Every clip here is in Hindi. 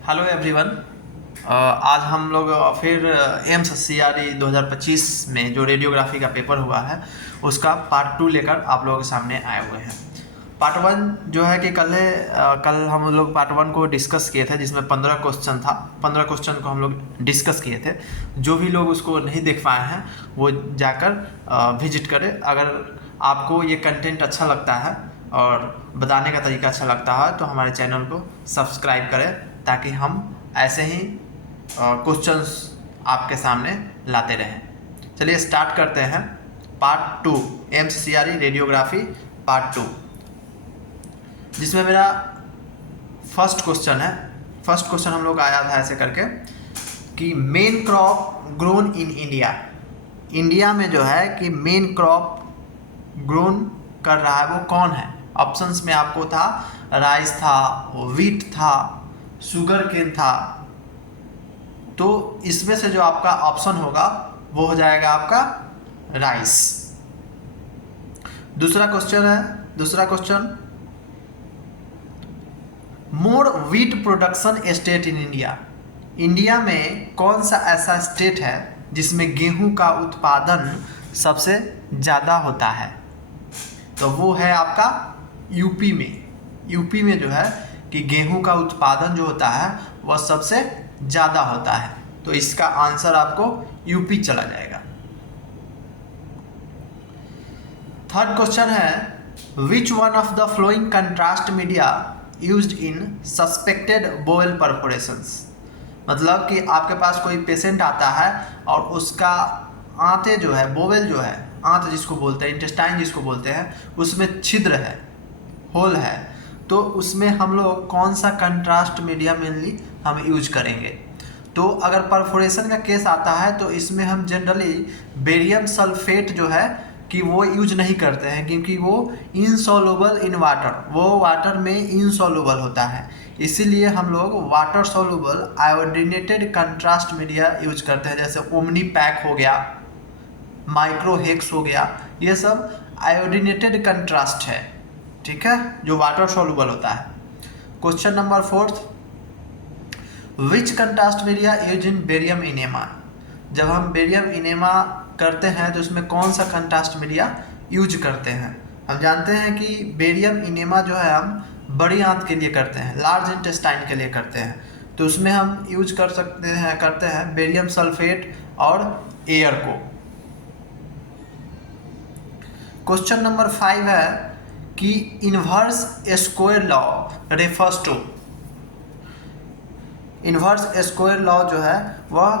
Hello everyone. आज हम लोग फिर एम्स CRE 2025 में जो रेडियोग्राफी का पेपर हुआ है उसका पार्ट 2 लेकर आप लोगों के सामने आए हुए हैं। पार्ट 1 जो है कि कल हम लोग पार्ट 1 को डिस्कस किए थे, जिसमें 15 क्वेश्चन था। 15 क्वेश्चन को हम लोग डिस्कस किए थे। जो भी लोग उसको नहीं देख पाए हैं वो जाकर विजिट करें। अगर आपको ये कंटेंट अच्छा लगता है और बताने का तरीका अच्छा लगता है तो हमारे चैनल को सब्सक्राइब करें, ताकि हम ऐसे ही क्वेश्चंस आपके सामने लाते रहें। चलिए स्टार्ट करते हैं part 2 AIIMS CRE radiography part 2, जिसमें मेरा फर्स्ट क्वेश्चन है। फर्स्ट क्वेश्चन हम लोग आया था ऐसे करके कि main crop grown in India. India में जो है कि मेन क्रॉप ग्रोन कर रहा है वो कौन है। ऑप्शंस में आपको था राइस था, व्हीट था, शुगर केन था। तो इसमें से जो आपका ऑप्शन होगा वो हो जाएगा आपका राइस। दूसरा question, more wheat production state in India. India में कौन सा ऐसा स्टेट है जिसमें गेहूं का उत्पादन सबसे ज़्यादा होता है। तो वो है आपका यूपी में जो है कि गेहूं का उत्पादन जो होता है वह सबसे ज़्यादा होता है। तो इसका आंसर आपको यूपी चला जाएगा। थर्ड क्वेश्चन है which one of the following contrast media used in suspected bowel perforations. मतलब कि आपके पास कोई पेशेंट आता है और उसका आंतें जो है, बोवेल जो है, आंत जिसको बोलते हैं, इंटेस्टाइन जिसको बोलते हैं, उसमें छिद्र है, होल है। तो उसमें हम लोग कौन सा कंट्रास्ट मीडिया मेनली हम यूज करेंगे। तो अगर परफोरेशन का केस आता है तो इसमें हम जनरली बेरियम सल्फेट जो है कि वो यूज नहीं करते हैं, क्योंकि वो इनसॉल्युबल इन वाटर, वो वाटर में इनसॉल्युबल होता है। इसीलिए हम लोग water soluble iodinated contrast media use करते हैं, जैसे ओमनी पैक हो गया, माइक्रोहेक्स हो गया। ये सब आयोडीनेटेड कंट्रास्ट है, ठीक है, जो वाटर सॉल्युबल होता है। Question number 4, which contrast media use in barium enema. जब हम बेरियम इनेमा करते हैं तो उसमें कौन सा कंट्रास्ट मीडिया यूज करते हैं। हम जानते हैं कि बेरियम इनेमा जो है हम बड़ी आंत के लिए करते हैं, लार्ज इंटेस्टाइन के लिए करते हैं। तो उसमें हम यूज करते हैं बेरियम सल्फेट और एयर को। क्वेश्चन नंबर 5 है कि inverse square law refers to. Inverse square law जो है वह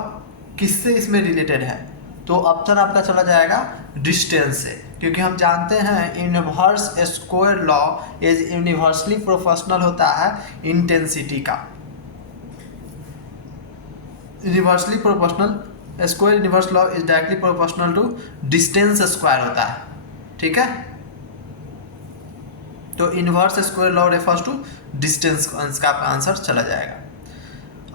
किससे इसमें रिलेटेड है। तो ऑप्शन आपका चला जाएगा डिस्टेंस से, क्योंकि हम जानते हैं inverse square law is universally proportional होता है इंटेंसिटी का। Universally proportional square inverse law is directly proportional to distance square होता है, ठीक है। तो inverse square law refers to distance, का आंसर चला जाएगा।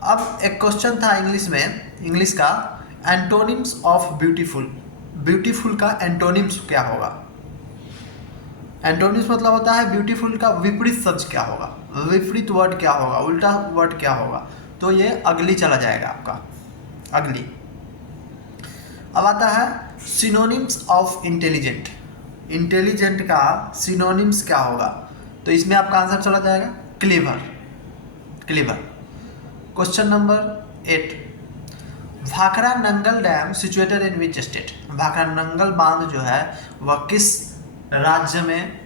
अब एक क्वेश्चन था इंग्लिश का, एंटोनिम्स ऑफ ब्यूटीफुल। ब्यूटीफुल का एंटोनिम्स क्या होगा। एंटोनिम्स मतलब होता है ब्यूटीफुल का विपरीत शब्द क्या होगा, विपरीत वर्ड क्या होगा, उल्टा वर्ड क्या होगा। तो ये अगली चला जाएगा आपका, अगली। अब आता है सिनोनिम्स ऑफ इंटेलिजेंट। इंटेलिजेंट का सिनोनिम्स क्या होगा। तो इसमें आपका आंसर चला जाएगा clever. Question number 8, Bhakra Nangal dam situated in which state. Bhakra Nangal बांध जो है वह किस राज्य में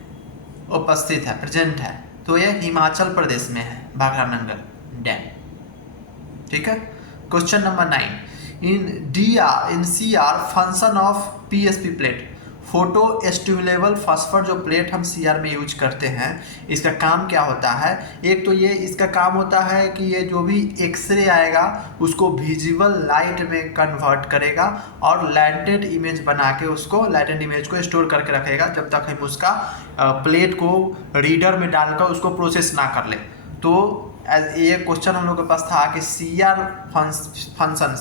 उपस्थित है, प्रेजेंट है। तो यह हिमाचल प्रदेश में है भाखड़ा नंगल डैम, ठीक है। Question number 9, in CR function of PSP plate. Photo stimulable phosphor जो प्लेट हम CR में यूज करते हैं, इसका काम क्या होता है। एक तो ये इसका काम होता है कि ये जो भी एक्सरे आएगा उसको विजिबल लाइट में कन्वर्ट करेगा और लाइटेड इमेज बना के उसको, लाइटेड इमेज को स्टोर करके रखेगा जब तक हम उसका प्लेट को रीडर में डालकर उसको प्रोसेस ना कर ले। तो ये क्वेश्चन हम लोग के पास था कि CR फंक्शन,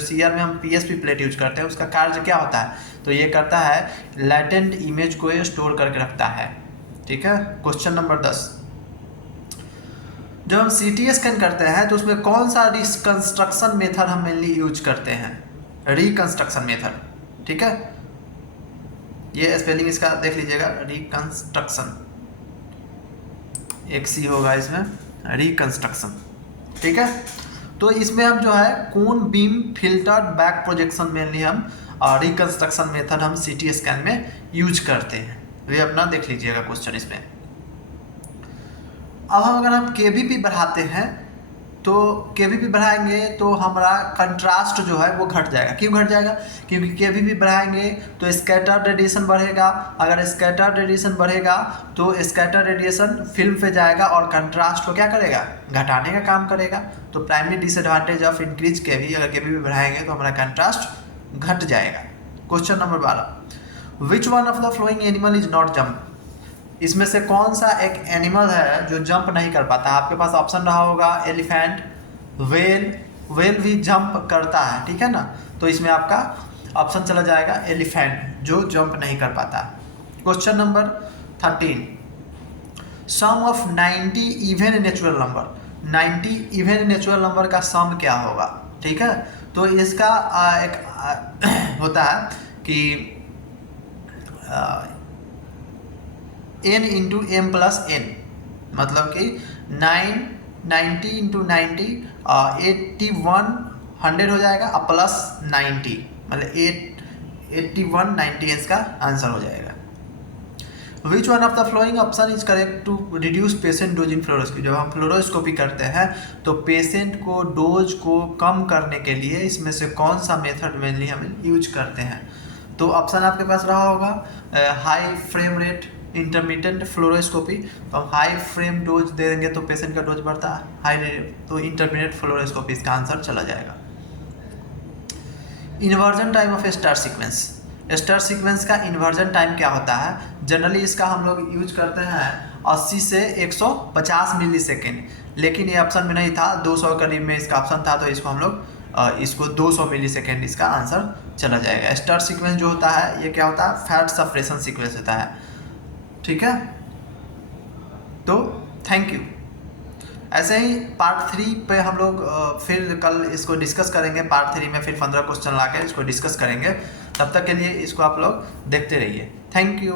CR में हम PSP प्लेट यूज करते हैं, उसका कार्य क्या होता है। तो ये करता है लैटेंट इमेज को स्टोर करके रखता है, ठीक है। क्वेश्चन नंबर 10, जब हम CT स्कैन करते हैं तो उसमें कौन सा रिकंस्ट्रक्शन मेथड हम मेनली यूज करते हैं? रिकंस्ट्रक्शन मेथड, ठीक है, ये स्पेलिंग इसका देख लीजिएगा, रिकंस्ट्रक्शन, एक सी होगा इसमें, रिकंस्ट्रक्शन, ठीक है। तो इसमें हम जो है cone beam filter back projection mainly हम रिकंस्ट्रक्शन मेथड हम CT स्कैन में यूज करते हैं। ये अपना देख लीजिएगा क्वेश्चन इसमें। अब हम अगर हम KVP बढ़ाते हैं तो KVP बढ़ाएंगे तो हमारा कंट्रास्ट जो है वो घट जाएगा। क्यों घट जाएगा? क्योंकि KVP बढ़ाएंगे तो स्कैटर्ड रेडिएशन बढ़ेगा। अगर स्कैटर्ड रेडिएशन बढ़ेगा तो स्कैटर्ड रेडिएशन फिल्म पे जाएगा और कंट्रास्ट को क्या करेगा? घटाने का काम करेगा। तो primary disadvantage of increase KV, अगर KVP बढ़ाएंगे तो हमारा कंट्रास्ट घट जाएगा। Question number 12, which one of the flowing animal is not jump? इसमें से कौन सा एक एनिमल है जो जंप नहीं कर पाता? आपके पास ऑप्शन रहा होगा एलिफेंट, वेल, वेल भी जंप करता है, ठीक है ना। तो इसमें आपका ऑप्शन चला जाएगा एलिफेंट, जो जंप नहीं कर पाता। Question number 13, sum of 90 even natural number, 90 even natural number का सम क्या होगा? ठीक है, तो इसका एक होता है कि n into M plus N, मतलब कि 90 इंटू 90 81 100 हो जाएगा और प्लस 90, मतलब 81 90 इसका आंसर हो जाएगा। Which one of the following option is correct to reduce patient dose in fluoroscopy? जब हम फ्लोरोस्कोपी करते हैं तो पेशेंट को डोज को कम करने के लिए इसमें से कौन सा मेथड मेनली हम यूज करते हैं? तो ऑप्शन आपके पास रहा होगा high frame rate, intermediate fluoroscopy. तो हम हाई फ्रेम डोज दे देंगे तो पेशेंट का डोज बढ़ता है, हाई तो इंटरमीडिएट फ्लोरोस्कोपी इसका आंसर चला जाएगा। Inversion time of star sequence, star sequence का इन्वर्जन टाइम क्या होता है? जनरली इसका हम लोग यूज करते हैं 80 से 150 मिली सेकेंड, लेकिन ये ऑप्शन में नहीं था, 200 करीब में इसका ऑप्शन था, तो इसको हम लोग इसको 200 मिली सेकेंड इसका आंसर चला जाएगा। स्टार सीक्वेंस जो होता है ये क्या होता है? फैट सप्रेशन सीक्वेंस होता है, ठीक है। तो थैंक यू। ऐसे ही पार्ट 3 पे हम लोग फिर कल इसको डिस्कस करेंगे। पार्ट 3 में फिर 15 क्वेश्चन लाकर इसको डिस्कस करेंगे। तब तक के लिए इसको आप लोग देखते रहिए। Thank you.